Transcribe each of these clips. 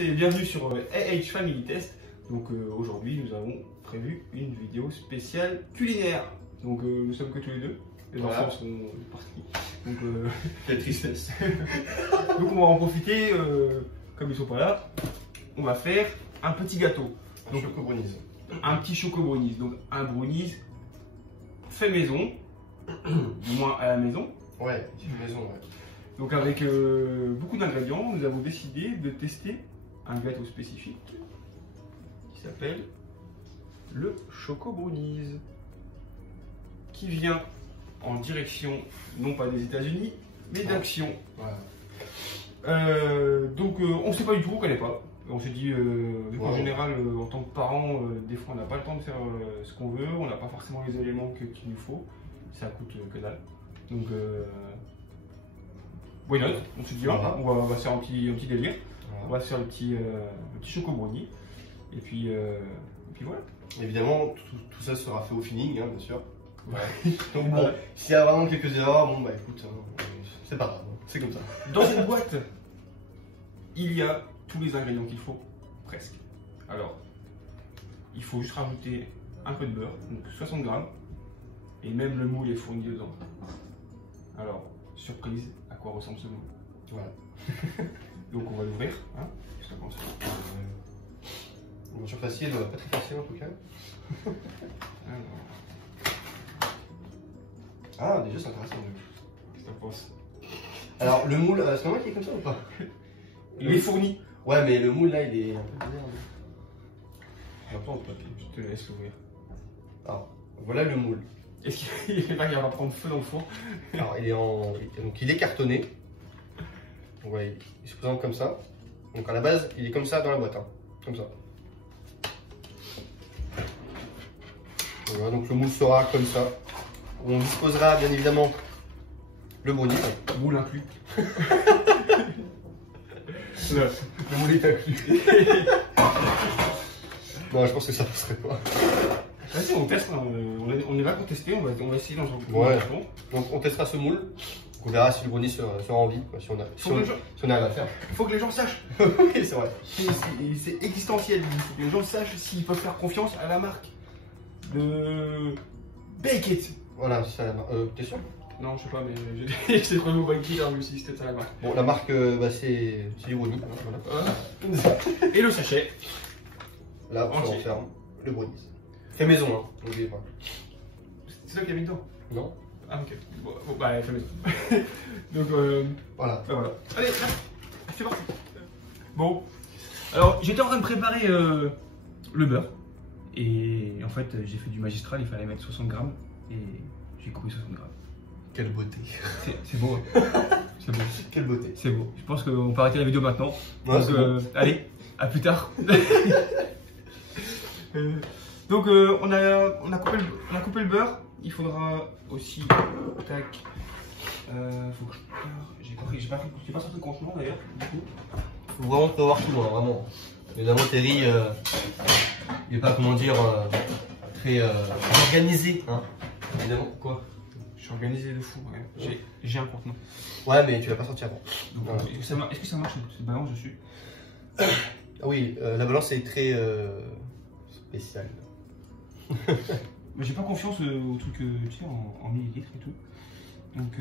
et bienvenue sur AH Family Test. Donc aujourd'hui nous avons prévu une vidéo spéciale culinaire. Donc nous sommes que tous les deux, les enfants sont partis. Donc quelle tristesse. donc on va en profiter, comme ils sont pas là, on va faire un petit gâteau. Donc choco brownies. Un petit choco brownies, donc un brownies fait maison, du moins à la maison. Ouais, fait maison, ouais. Donc avec beaucoup d'ingrédients, nous avons décidé de tester un gâteau spécifique qui s'appelle le Choco Brownies, qui vient en direction non pas des États-Unis, mais d'Action. Voilà. Donc on ne sait pas du tout, on ne connaît pas. On s'est dit, vu qu'en général, en tant que parent, des fois on n'a pas le temps de faire ce qu'on veut, on n'a pas forcément les éléments qu'il nous faut, ça coûte que dalle. Donc why not? On s'est dit, voilà. on va faire un petit délire. Voilà. On va faire le petit choco brownie. Et puis voilà. Évidemment, tout ça sera fait au feeling, hein, bien sûr. Ouais. Donc bon, s'il y a vraiment quelques erreurs, bon bah écoute, c'est pas grave, c'est comme ça. Dans cette boîte, il y a tous les ingrédients qu'il faut, presque. Alors, il faut juste rajouter un peu de beurre, donc 60 grammes, et même le moule est fourni dedans. Alors, surprise, à quoi ressemble ce moule? Voilà. Donc on va l'ouvrir, hein, ça commence. Une voiture facile, pas très facile en tout cas. Alors. Ah, déjà c'est intéressant. Qu'est-ce que t'en penses? Alors, le moule, c'est normal qu'il est comme ça ou pas? Il est fourni. Ouais, mais le moule là, il est un peu bizarre. Attends, je te laisse l'ouvrir. Alors, voilà le moule. Est-ce qu'il va prendre feu dans le four? Alors, donc, il est cartonné. Donc, ouais, il se présente comme ça. Donc, à la base, il est comme ça dans la boîte. Hein. Comme ça. Voilà, donc, le moule sera comme ça. On disposera bien évidemment le brownie. Moule inclus. Le moule est inclus. Non, je pense que ça passerait pas. Vas-y, on teste, on est là pour tester, on va essayer dans un ouais. Donc on testera ce moule, on verra si le brownie sera en vie, si on arrive à le faire. Il faut que les gens sachent. Oui, c'est vrai. C'est existentiel, il faut que les gens sachent s'ils peuvent faire confiance à la marque de Bake It. Voilà, c'est ça la marque. T'es sûr? Non, je sais pas, mais j'ai trouvé mon Bake It, alors je me suis dit c'était ça la marque. Bon, la marque, c'est du brownie. Voilà. Et le sachet. Là, on enferme le brownie. Fait maison, hein, n'oubliez pas. C'est ça qu'il y a mis dedans? Non. Ah, ok. Bon, bah, fait maison. Donc, voilà. Bah, voilà. Allez, c'est parti. Bon, alors j'étais en train de préparer le beurre. Et en fait, j'ai fait du magistral, il fallait mettre 60 grammes. Et j'ai coupé 60 grammes. Quelle beauté. C'est beau, hein. C'est beau. Quelle beauté. C'est beau. Je pense qu'on peut arrêter la vidéo maintenant. Ouais, donc, allez, à plus tard. Donc on a coupé le beurre. Il faudra aussi tac. Faut que j'ai pas sorti le contenant d'ailleurs. Faut vraiment prévoir tout, hein, vraiment. Évidemment Terry, il est pas comment dire très organisé, hein. Évidemment. Quoi? Je suis organisé de fou. Ouais. J'ai un contenant. Ouais, mais tu l'as pas sorti avant. Voilà. Est-ce que ça marche cette balance dessus? Ah oui, la balance est très spéciale. Mais j'ai pas confiance au truc, tu sais, en millilitres et tout. Donc.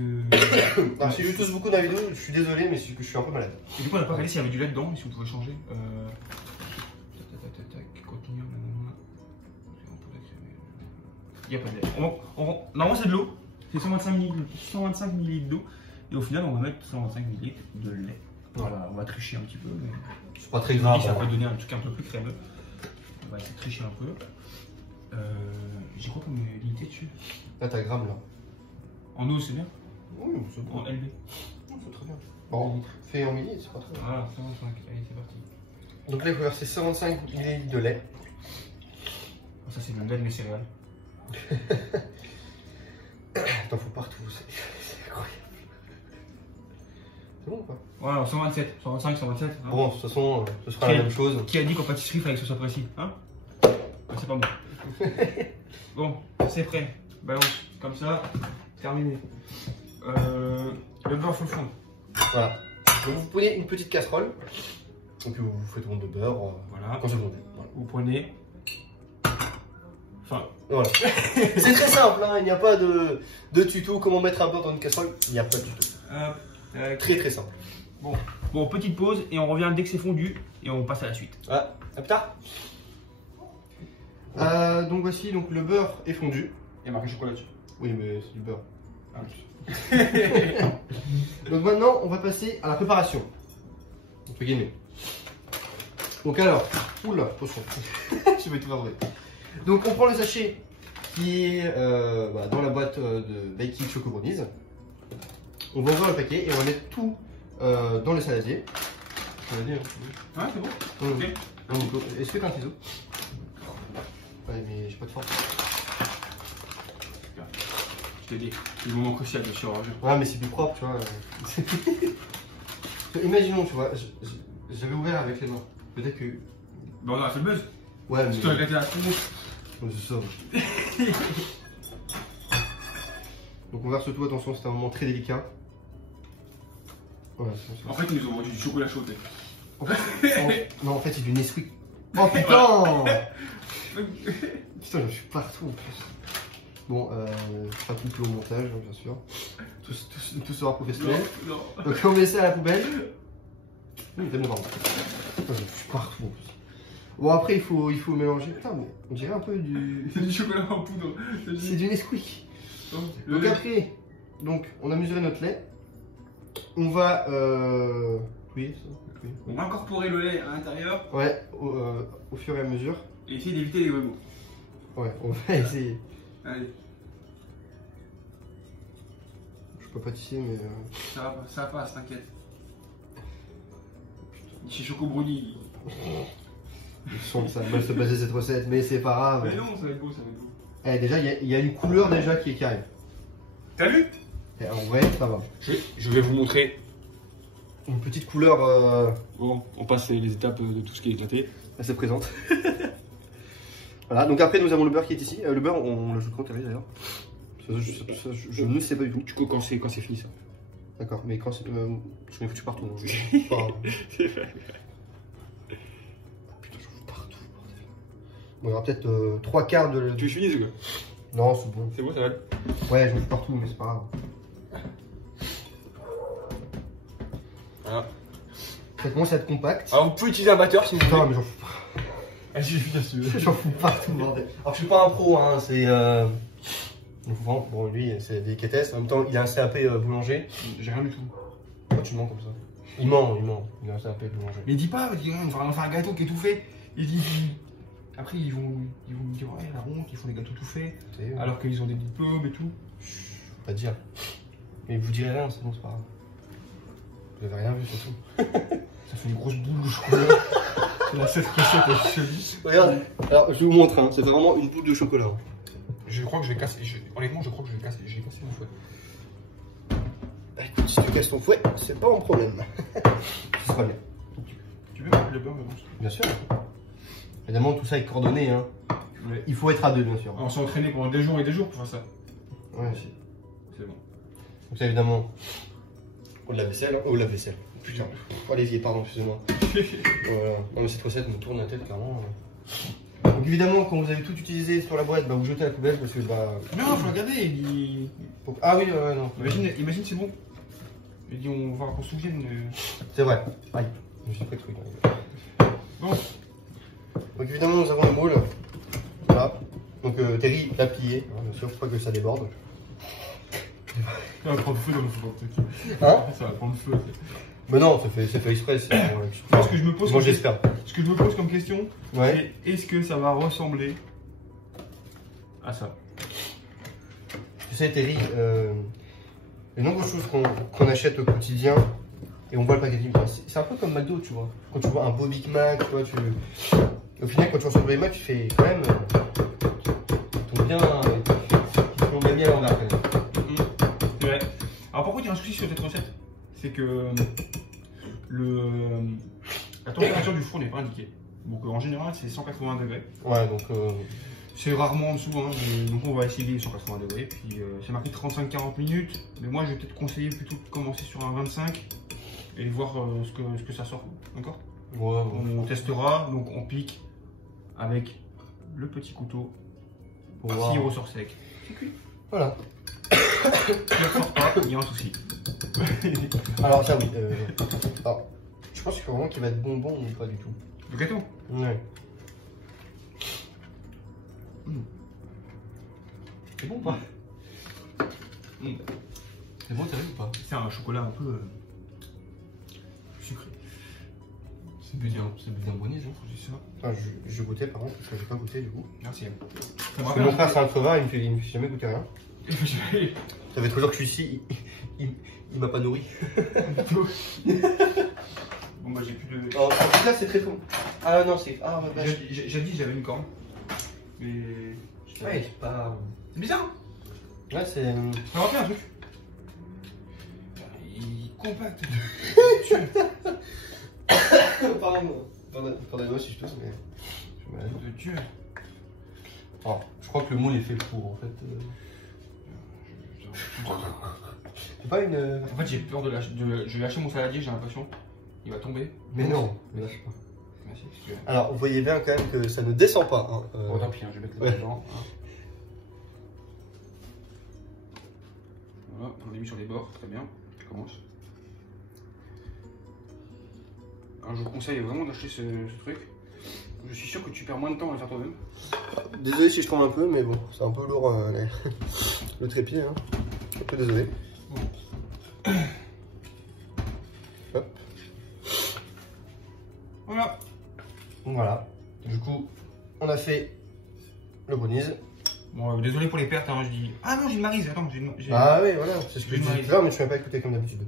Alors, si je tousse beaucoup dans la vidéo, je suis désolé, mais c'est que je suis un peu malade. Et du coup, on n'a pas regardé s'il y avait du lait dedans et si on pouvait changer. Contenir, il n'y a pas de lait. Normalement, c'est de l'eau. C'est 125 ml d'eau. Et au final, on va mettre 125 ml de lait. Voilà, on va tricher un petit peu. C'est pas très grave. Ça va donner un truc un peu plus crémeux. On va essayer de tricher un peu. J'ai quoi comme unité dessus? Là, t'as gramme là. En eau, c'est bien? Oui, c'est bon. En LB? C'est très bien. Bon, fait en millilitres, c'est pas très bien. Voilà, 125, allez, c'est parti. Donc là, il faut verser 125 ml de lait. Ça, c'est le lait de mes céréales. T'en faut partout, c'est incroyable. C'est bon ou pas? Voilà, 127, 125, 127. Hein. Bon, de toute façon, ce sera la même chose. Qui a dit qu'en pâtisserie, il fallait que ce soit précis, hein? C'est pas moi. Bon, c'est prêt. Balance, comme ça, terminé. Le beurre, faut le fondre. Voilà. Donc vous prenez une petite casserole. Et puis vous faites ronde de beurre Voilà. quand c'est bondé. Voilà. Vous prenez. Enfin. Voilà. C'est très simple, hein. Il n'y a pas de tuto comment mettre un beurre dans une casserole. Il n'y a pas de tuto. Très très simple. Bon, petite pause et on revient dès que c'est fondu et on passe à la suite. Ah, à plus tard. Donc voici, donc le beurre est fondu. Il y a marqué chocolat dessus. Oui, mais c'est du beurre. Ah, Donc maintenant, on va passer à la préparation. Entre guillemets. Donc alors, oula, attention, je vais tout avoir. Donc on prend le sachet qui est dans la boîte de Baking Choco Brownies. On va ouvrir le paquet et on va mettre tout dans le saladier. Ouais, c'est bon. Ok. Est-ce que t'as un ciseau? Ouais, mais j'ai pas de force. Je t'ai dit, il vous manque aussi à dessus. Ouais, mais c'est plus propre, tu vois. Imaginons, tu vois, j'avais ouvert avec les mains. Peut-être que. Bah, on a fait le buzz. Ouais, mais. Tu t'es regretté la tronche. C'est ça. Donc on verse tout, attention, c'est un moment très délicat. Ouais, en fait, ils nous ont vendu du chocolat chaud. Non, en fait, c'est du Nesquik. Oh putain. Putain, je suis partout en plus. Bon, je ferai couper au montage, hein, bien sûr. Tout sera professionnel. Non. Donc on met ça à la poubelle. Oui, t'aimes bien. Putain, je suis partout en plus. Bon, après, il faut mélanger. Putain, mais on dirait un peu du. C'est du chocolat en poudre. C'est du Nesquik. Donc après, on a mesuré notre lait. On va. Oui, ça. Oui. On va incorporer le lait à l'intérieur. Ouais, au fur et à mesure. Et essayer d'éviter les goémons. Ouais, on va essayer. Allez. Je peux pas tisser, mais. Ça passe, t'inquiète. Chez Choco Brownie. Je sens que ça va mal se passer cette recette, mais c'est pas grave. Mais non, ça va être beau, ça va être beau. Eh, déjà, il y a une couleur déjà qui arrive. T'as vu? Et en vrai, ça va. Je vais vous montrer. Une petite couleur. Bon, on passe les étapes de tout ce qui est éclaté. Assez présente. Voilà, donc après nous avons le beurre qui est ici. Le beurre, on l'ajoute quand d'ailleurs. Je ne sais pas du tout. Du coup, quand c'est fini ça. D'accord, mais quand c'est. Je m'ai foutu partout. Hein. C'est vrai. Putain, j'en fous partout. Bon, il y aura peut-être 3/4 de. Tu finis ou quoi? Non, c'est bon. C'est bon, ça va. Ouais, je me fous partout, mais c'est pas grave. Voilà. Ça commence à être compact. Alors, on peut utiliser un batteur si vous voulez. Non, mais j'en fous pas. Vas-y, bien sûr. J'en fous partout, bordel. Alors, je suis pas un pro, hein, c'est. Bon, lui, c'est des délicatesse. En même temps, il a un CAP boulanger. J'ai rien du tout. Pourquoi tu mens comme ça? Il ment. Il a un CAP boulanger. Mais il dit pas, il dit, on va faire un gâteau qui est tout fait. Il dit. Après, ils vont me dire, ouais, la honte, ils font des gâteaux tout faits. Alors qu'ils ont des diplômes et tout. Faut pas dire. Mais vous direz rien, sinon c'est pas grave. Vous avez rien vu, surtout. Ça fait une grosse boule de chocolat. C'est la cette recette chelou. Regarde, alors je vous montre, hein. C'est vraiment une boule de chocolat. Je crois que je vais casser. Honnêtement, je crois que je vais casser. J'ai cassé mon fouet. Bah, écoute, si tu casses ton fouet, c'est pas un problème. Ce sera bien. Tu veux mettre le beurre dedans? Bien sûr. Évidemment, tout ça est coordonné. Hein. Ouais. Il faut être à deux, bien sûr. On s'est entraîné pendant des jours et des jours pour faire ça. Ouais. C'est bon. Donc ça, évidemment, au lave-vaisselle. Hein. Au lave-vaisselle. Putain. Oh, l'évier, pardon, excusez-moi. Voilà. Non, mais cette recette me tourne la tête, clairement. Donc évidemment, quand vous avez tout utilisé sur la boîte, bah, vous jetez à la poubelle parce que bah. Non, faut regarder. Il dit. Ah oui, ouais, non. Imagine c'est bon. Il dit on va qu'on se souvienne. C'est vrai. Aïe. Je suis pris le truc. Bon. Donc évidemment, nous avons le moule. Voilà. Donc Terry l'a plié. Hein, bien sûr, faut pas que ça déborde. Ça va prendre feu dans le feu. Hein? Ça va prendre feu. Mais non, ça fait exprès. Ce que je me pose. Moi, j'espère. Ce que je me pose comme question, ouais. c'est est-ce que ça va ressembler à ça? Tu sais, Terry, les nombreuses choses qu'on achète au quotidien et on voit le packaging, c'est un peu comme McDo, tu vois. Quand tu vois un beau Big Mac, tu vois, au final, quand tu reçois le Big Mac, tu fais quand même. Ils t'ont bien mis à l'envers quand même. Ouais. Alors, par contre, il y a un souci sur cette recette. C'est que la température du four n'est pas indiquée. Donc, en général, c'est 180 degrés. Ouais, donc. C'est rarement en dessous, hein, donc on va essayer 180 degrés. Puis c'est marqué 35-40 minutes. Mais moi, je vais peut-être conseiller plutôt de commencer sur un 25 et voir ce que ça sort. D'accord? Ouais, On testera, donc on pique avec le petit couteau. Pour S'il voir. ressort sec, c'est cuit. Voilà. S'il ressort pas, il y a un souci. Alors ça oui. Alors, je pense que vraiment qu'il va être bonbon ou pas du tout. Le gâteau. Ouais. C'est bon ou pas? C'est bon, t'as vu ou pas? C'est un chocolat un peu sucré. C'est bien brownies, hein. C'est ça. Enfin, je goûtais par contre, parce que j'ai pas goûté du coup. Merci. Parce que mon frère c'est un crevard, il me fait jamais goûter rien. Ça fait 3 jours que je suis ici, il m'a pas nourri. Bon bah j'ai plus de... En tout cas c'est très bon. Ah non c'est... Ah ouais, bah, J'ai dit j'avais une corne. Mais... ouais, c'est pas... C'est bizarre hein. Ouais c'est... Ça rappelle un truc. Il est compact. Pardon, pardonnez-moi si je tousse mais... De Dieu. Oh, je crois que le moule est fait pour en fait. C'est pas une... En fait j'ai peur de lâcher. Je vais lâcher mon saladier, j'ai l'impression. Il va tomber. Mais non, mais lâche pas. Merci. Parce que... Alors vous voyez bien quand même que ça ne descend pas. Hein. Bon tant pis, hein, je vais mettre les dedans. Hein. Voilà, on l'a mis sur les bords, très bien. Je commence. Alors je vous conseille vraiment d'acheter ce truc. Je suis sûr que tu perds moins de temps à le faire toi-même. Désolé si je tombe un peu, mais bon, c'est un peu lourd le trépied. Hein. Un peu désolé. Hop. Voilà. Voilà. Du coup, on a fait le brownies. Bon, désolé pour les pertes, hein, je dis. Ah non, j'ai une maryse, attends, j'ai. Ah oui, voilà, c'est ce que J'ai je disais une tout à l'heure, mais je ne pas écouté comme d'habitude.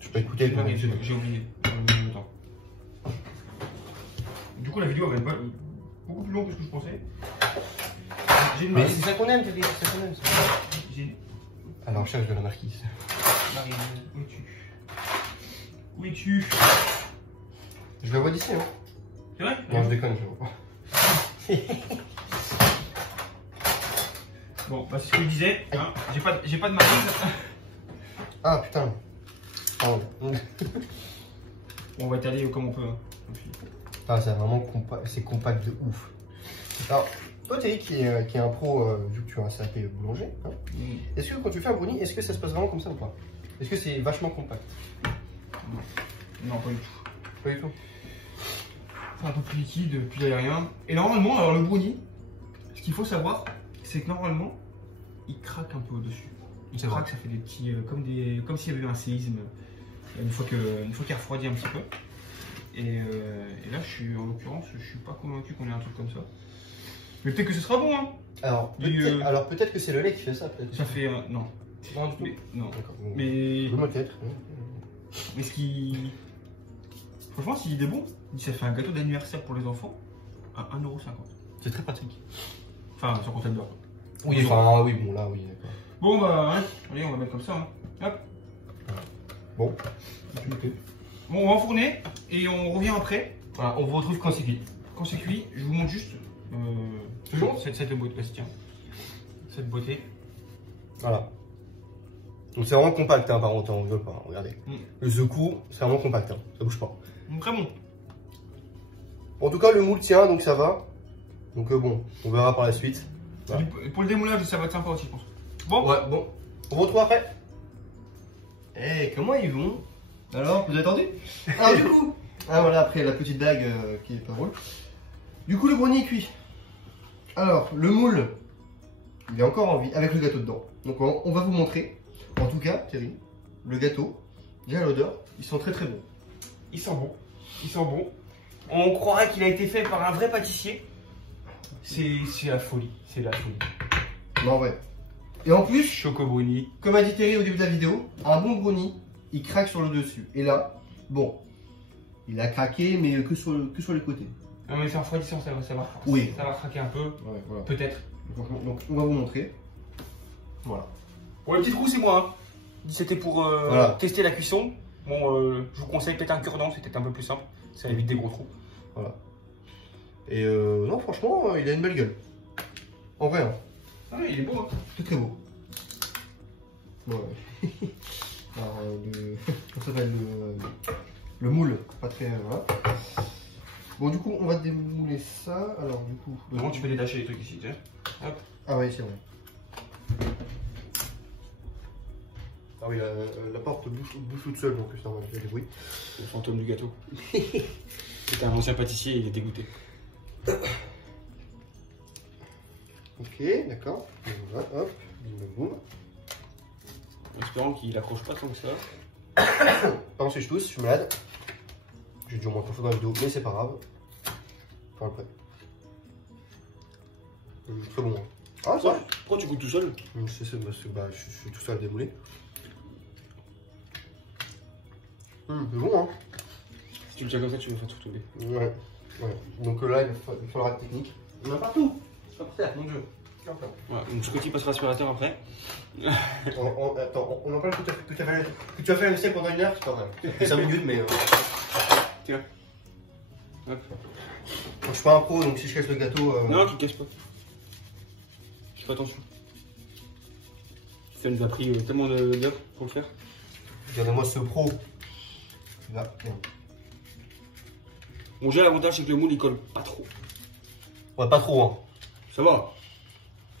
Je ne pas écouté comme d'habitude. J'ai oublié. Du coup, la vidéo va être beaucoup plus longue que ce que je pensais. J'ai une Mais maryse. c'est ça qu'on aime, c'est ça qu'on aime. J'ai une Alors, cherche de la marquise. maryse. Où es-tu? Où es-tu? Je la vois d'ici, hein. C'est vrai? Non, je déconne, je vois pas. Bon, bah c'est ce que je disais, hein. J'ai pas de maryse. Ah putain. Pardon. On va étaler comme on peut. Hein. Ah, c'est vraiment compact de ouf. Alors, toi, Thierry, qui est un pro, vu que tu as un sacré boulanger, hein, est-ce que quand tu fais un brownie, est-ce que ça se passe vraiment comme ça ou pas? Est-ce que c'est vachement compact? Non, pas du tout. Pas du tout. C'est un peu plus liquide, plus aérien. Et normalement, alors le brownie, ce qu'il faut savoir, c'est que normalement, il craque un peu au-dessus. Il craque, ça fait des petits. Comme s'il y avait eu un séisme, une fois qu'il refroidit un petit peu. Et là, en l'occurrence, je suis pas convaincu qu'on ait un truc comme ça. Mais peut-être que ce sera bon, hein. Alors, peut-être que c'est le lait qui fait ça, peut-être. Ça fait. Non. Non, du tout. Non. D'accord. Mais. Peut-être. Mais ce qui. Franchement, s'il est bon, ça fait un gâteau d'anniversaire pour les enfants à 1,50 €. C'est très pratique. Enfin, sans compter le beurre. Oui, enfin, oui, bon, là, oui, d'accord. Bon, bah, hein. Allez, on va mettre comme ça. Hein. Hop. Voilà. Bon. Bon, on va enfourner et on revient après. Voilà, on vous retrouve quand c'est cuit. Quand c'est cuit, je vous montre juste cette beauté. Tiens. Cette beauté. Voilà. Donc c'est vraiment compact, hein, par contre, on ne veut pas, regardez. Le secours, c'est vraiment compact, hein, ça bouge pas. Très bon. En tout cas, le moule tient, donc ça va. Donc bon, on verra par la suite. Voilà. Pour le démoulage, ça va être sympa aussi, je pense. Bon. Ouais, bon. On vous retrouve après. Eh, comment ils vont? Alors, vous avez attendu? Alors du coup, ah voilà, après la petite blague qui est pas drôle. Du coup, le brownie est cuit. Alors, le moule, il est encore en vie, avec le gâteau dedans. Donc on va vous montrer. En tout cas, Thierry, le gâteau, déjà l'odeur, ils sont très très bons. Ils sont bons. Ils sont bons. On croirait qu'il a été fait par un vrai pâtissier. C'est la folie. C'est la folie. Non, en vrai. Et en plus, Choco brownie. comme a dit Thierry au début de la vidéo, un bon brownie, il craque sur le dessus. Et là, bon, il a craqué, mais que sur les côtés. Non, mais c'est en refroidissant, ça va. Oui. Ça va craquer un peu. Ouais, voilà. Peut-être. Donc on va vous montrer. Voilà. Bon, le petit trou, c'est moi. Hein. C'était pour Voilà. tester la cuisson. Bon, je vous conseille peut-être un cure-dent, c'est peut-être un peu plus simple. Ça évite des gros trous. Voilà. Et non, franchement, il a une belle gueule. En vrai, hein. Ah oui, il est beau. Hein. C'est très beau. Ouais. Alors, comment ça s'appelle le moule, pas très. Voilà. Bon, du coup, on va démouler ça. Alors, du coup. Non, tu peux détacher les trucs ici, tu sais. Hop. Ah, ouais, c'est vrai. Ah, oui, la porte bouge toute seule, donc c'est normal, il y a des bruits. Le fantôme du gâteau. C'était un ancien pâtissier, il est dégoûté. Ok, d'accord. Voilà, hop, boum, boum. En espérant qu'il accroche pas tant que ça. Pardon si je tousse, je suis malade. J'ai dû au moins trop dans la vidéo, mais c'est pas grave. Enfin, après. Très bon. Hein. Ah, ça Pourquoi tu goûtes tout seul? C'est parce que bah, je suis tout seul à démouler. C'est bon, hein. Si tu le tiens comme ça, tu vas faire tout tomber. Ouais. Donc là, il faudra être technique. On a partout. C'est pas pour terre, mon dieu. Ouais, donc Scotty passera l'aspirateur après. Attends, on en parle que tu as fait la vaisselle pendant 1 heure, c'est pas vrai. 5 minutes, mais. Tiens. Hop. Je suis pas un pro, donc si je casse le gâteau. Non, tu le casses pas. Fais attention. Ça nous a pris tellement d'heures pour le faire. Regardez-moi ce pro. Là, Bon, déjà, l'avantage, c'est que le moule il colle pas trop. ouais, pas trop, hein. Ça va.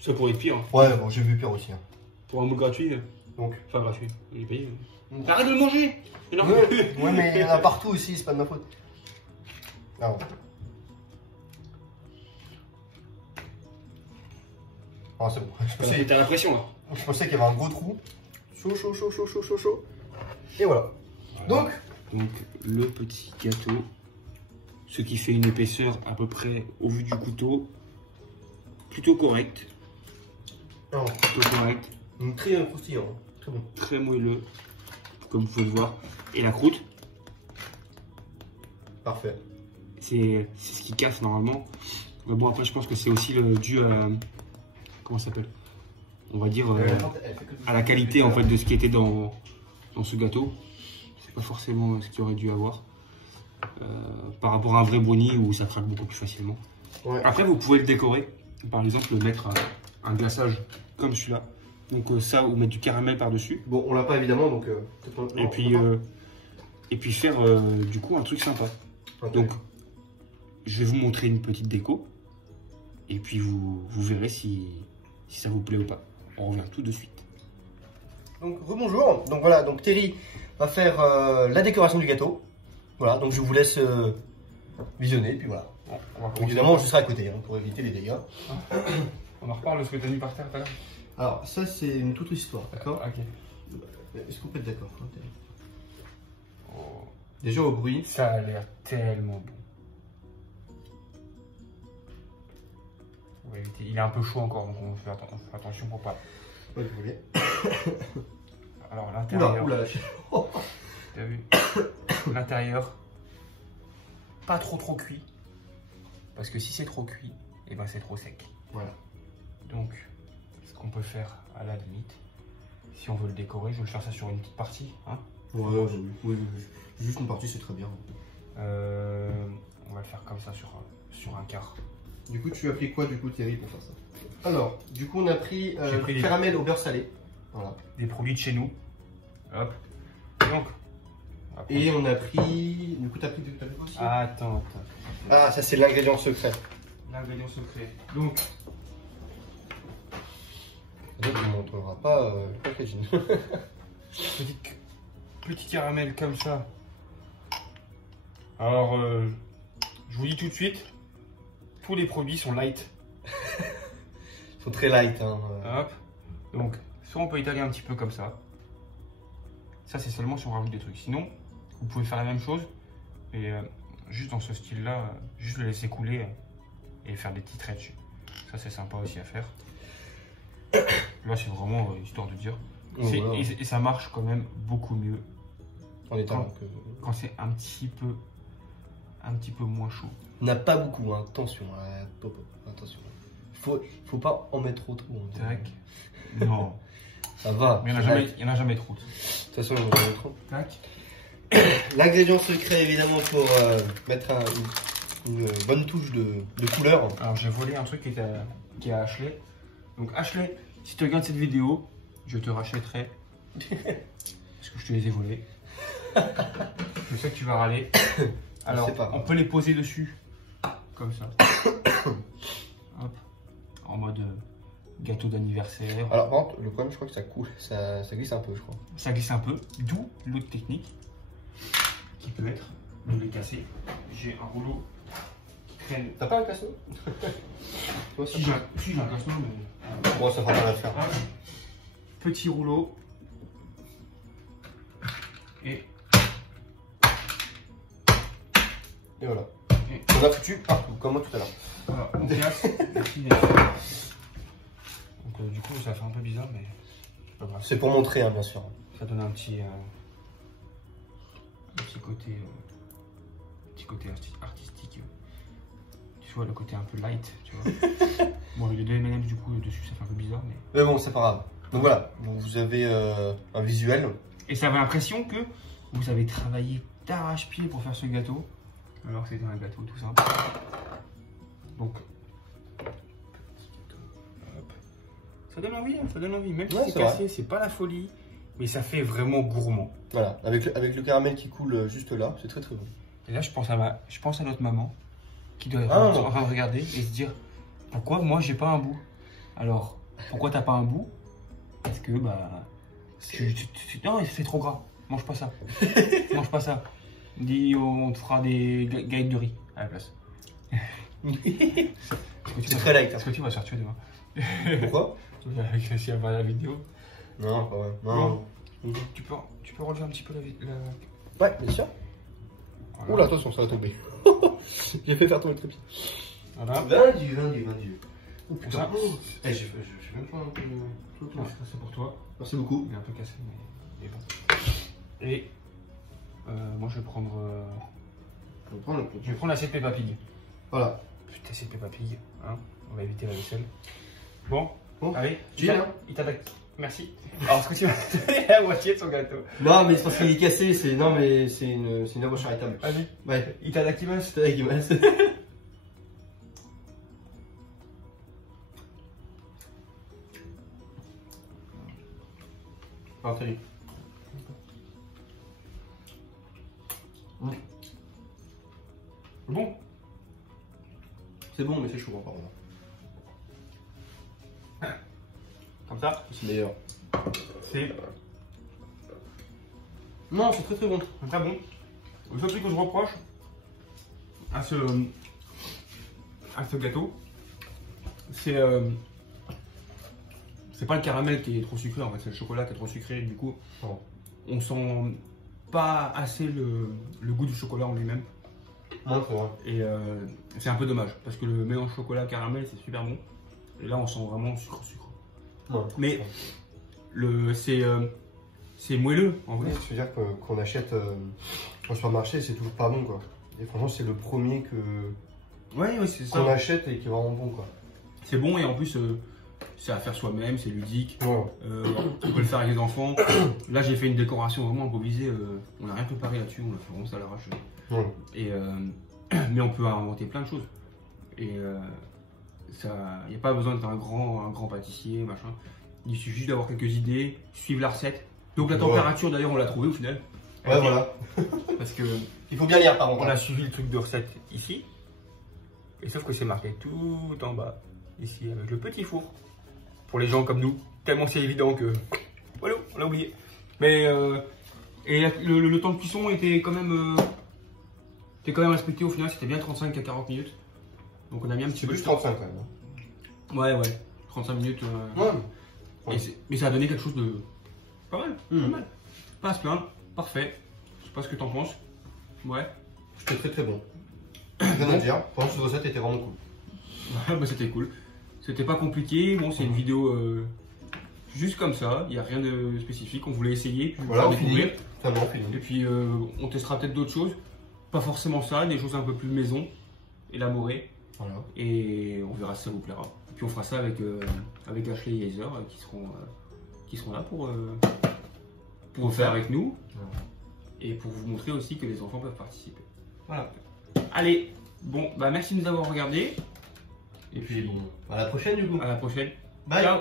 Ça pourrait être pire. Hein. Ouais, bon, j'ai vu pire aussi. Hein. Pour un moule gratuit. Donc. Enfin, gratuit. Il est payé. Arrête de le manger! Non. Ouais, mais il y en a partout aussi, c'est pas de ma faute. Non. Ah, c'est bon. T'as l'impression là. Je pensais qu'il y avait un gros trou. Chaud. Et voilà. Donc le petit gâteau, ce qui fait une épaisseur à peu près au vu du couteau, plutôt correct. non. Plutôt correct. Très croustillant, très bon. Très moelleux, comme vous pouvez le voir. Et la croûte, Parfait. c'est ce qui casse normalement. Mais bon, après, je pense que c'est aussi dû à. Comment ça s'appelle? On va dire à la qualité en fait de ce qui était dans ce gâteau. C'est pas forcément ce qu'il aurait dû avoir. Par rapport à un vrai brownie où ça craque beaucoup plus facilement. Ouais. Après, vous pouvez le décorer. Par exemple, mettre un glaçage comme celui-là. Donc ça, ou mettre du caramel par-dessus. Bon, on l'a pas évidemment, donc. Et puis faire du coup un truc sympa. Okay. Donc, je vais vous montrer une petite déco. Et puis vous verrez si ça vous plaît ou pas. On revient tout de suite. Donc rebonjour. Donc voilà, donc Terry va faire la décoration du gâteau. Voilà, donc je vous laisse visionner, puis voilà. Bon, Évidemment, je serai à côté hein, pour éviter les dégâts. On en reparle de ce que tu as mis par terre tout à l'heure. Alors, ça c'est une toute histoire, d'accord? Ok. Est-ce qu'on peut être d'accord hein, Terry? Oh. Déjà au bruit. Ça a l'air tellement bon. Ouais, il est un peu chaud encore, donc on fait attention pour pas. Ouais, je voulais. Alors l'intérieur. Oula. T'as vu? L'intérieur, pas trop cuit. Parce que si c'est trop cuit, et ben c'est trop sec. Voilà. Donc, ce qu'on peut faire à la limite, si on veut le décorer, je vais faire ça sur une petite partie. Hein, Ouais, oui. Juste une partie, c'est très bien. on va le faire comme ça sur un quart. Du coup, tu as pris quoi du coup Terry pour faire ça? Alors, du coup, on a pris, J'ai pris des caramel au beurre salé. Voilà. Des produits de chez nous. Hop. Donc. Après. Et on a pris. Du coup, t'as pris quoi aussi? Attends. Ah, ça c'est l'ingrédient secret. L'ingrédient secret. Donc. Peut-être qu'on ne montrera pas la cuisine. Petit caramel comme ça. Alors, je vous dis tout de suite, tous les produits sont light. Ils sont très light. Hein. Hop. Donc, soit on peut étaler un petit peu comme ça. Ça, c'est seulement si on rajoute des trucs. Sinon, vous pouvez faire la même chose. Et juste dans ce style-là, juste le laisser couler et faire des petits traits dessus. Ça, c'est sympa aussi à faire. Là, c'est vraiment histoire de dire. Voilà. Et ça marche quand même beaucoup mieux En étant quand c'est un petit peu moins chaud. On n'a pas beaucoup, hein. Attention. Attention. Faut pas en mettre trop. Hein. Tac. Non. Ça va. Mais il n'y en a jamais trop. De toute façon, il y en a trop. Tac. L'ingrédient secret, évidemment, pour mettre une bonne touche de couleur. Alors, j'ai volé un truc qui est à Ashley. Donc, Ashley, si tu regardes cette vidéo, je te rachèterai. Parce que je te les ai volés. Je sais que tu vas râler. Alors, on peut les poser dessus, comme ça. Hop. En mode gâteau d'anniversaire. Alors, par contre, le problème, je crois que ça coule, ça glisse un peu, je crois. Ça glisse un peu, d'où l'autre technique qui peut être de les casser. J'ai un rouleau qui traîne. T'as pas un casseau? Si j'ai un casseau, mais. Bon, ça fera pas l'affaire. Petit rouleau. Et voilà. On a foutu partout, comme moi tout à l'heure. Voilà, on casse. Donc, du coup, ça fait un peu bizarre, mais c'est pas grave. C'est pour montrer, hein, bien sûr. Ça donne un petit côté artistique. Tu vois, le côté un peu light, tu vois. Bon, il y a deux M&M's du coup dessus, ça fait un peu bizarre, mais bon, c'est pas grave. Donc voilà, vous avez un visuel. Et ça avait l'impression que vous avez travaillé d'arrache-pied pour faire ce gâteau, alors que c'était un gâteau tout simple. Donc, hop. Ça donne envie, hein, ça donne envie. Même si c'est cassé, c'est pas la folie, mais ça fait vraiment gourmand. Voilà, avec le caramel qui coule juste là, c'est très très bon. Et là, je pense à notre maman qui doit être en train de regarder et se dire pourquoi moi j'ai pas un bout. Alors, pourquoi t'as pas un bout? Parce que bah. Non, c'est trop gras. Mange pas ça. Mange pas ça. Dis, on te fera des galettes de riz à la place. C'est très light. Est-ce que tu vas se faire tuer demain? Pourquoi? Si elle va la vidéo. Non, pas vrai. Non. Tu peux relever un petit peu la. Ouais, bien sûr. Voilà. Oula, attention, ça va tomber. J'ai fait faire tomber le trépied. Voilà. 20 Dieu. Oh putain. Je fais même pas un peu. C'est pour toi. Merci beaucoup. Il est un peu cassé, mais bon. Et moi je vais prendre. Je vais prendre l'assiette Peppa Pig. Voilà. Putain, assiette Peppa Pig. Hein, on va éviter la vaisselle. Bon, allez, tu viens. Il t'attaque. Merci. Alors, est-ce que tu vas donner la moitié de son gâteau? Non, mais c'est parce qu'il est cassé. Non, mais c'est une œuvre charitable. Vas-y. Ouais. Il t'attaque Ah, terrible. Bon. C'est bon, mais c'est chaud, pardon. Comme ça, c'est meilleur. C'est. Non, c'est très très bon. Très bon. Le seul truc que je reproche à ce gâteau, c'est pas le caramel qui est trop sucré, en fait, c'est le chocolat qui est trop sucré. Du coup, on sent pas assez le goût du chocolat en lui-même. Non, c'est vrai. Et c'est un peu dommage parce que le mélange chocolat-caramel c'est super bon. Et là, on sent vraiment sucre. Non. Mais c'est moelleux en vrai. Oui, je veux dire qu'on achète au supermarché, c'est toujours pas bon quoi. Et franchement, c'est le premier c'est ça. Qu'on achète et qui est vraiment bon quoi. C'est bon et en plus, c'est à faire soi-même, c'est ludique. Ouais. On peut le faire avec les enfants. Là, j'ai fait une décoration vraiment improvisée. On n'a rien préparé là-dessus, on l'a fait vraiment ça à l'arrache. Ouais. Et mais on peut inventer plein de choses. Et il n'y a pas besoin d'être un grand pâtissier, machin. Il suffit juste d'avoir quelques idées, suivre la recette. Donc la température d'ailleurs on l'a trouvée au final. Ouais, voilà. Parce que il faut bien lire par contre. On a suivi le truc de recette ici. Et sauf que c'est marqué tout en bas, ici, avec le petit four. Pour les gens comme nous, tellement c'est évident que voilà, on l'a oublié. Mais et le temps de cuisson était quand même respecté au final, c'était bien 35 à 40 minutes. Donc on a mis un petit peu plus 35 quand même. Ouais, 35 minutes. Ouais. Mais ça a donné quelque chose de pas mal. Pas mal. Pas à se plaindre, parfait. Je sais pas ce que t'en penses. Ouais. C'était très très bon. Rien à dire. Pour cette recette était vraiment cool. Ouais, bah c'était cool. C'était pas compliqué. Bon, c'est une vidéo juste comme ça. Il n'y a rien de spécifique. On voulait essayer. Puis voilà, on finit. Et puis on testera peut-être d'autres choses. Pas forcément ça, des choses un peu plus maison, élaborées. Voilà. Et on verra si ça vous plaira. Et puis on fera ça avec Ashley et Heather qui seront là pour le faire avec nous. Voilà. Et pour vous montrer aussi que les enfants peuvent participer. Voilà. Allez, bon, bah merci de nous avoir regardés. Et puis bon, à la prochaine du coup. À la prochaine. Bye. Ciao.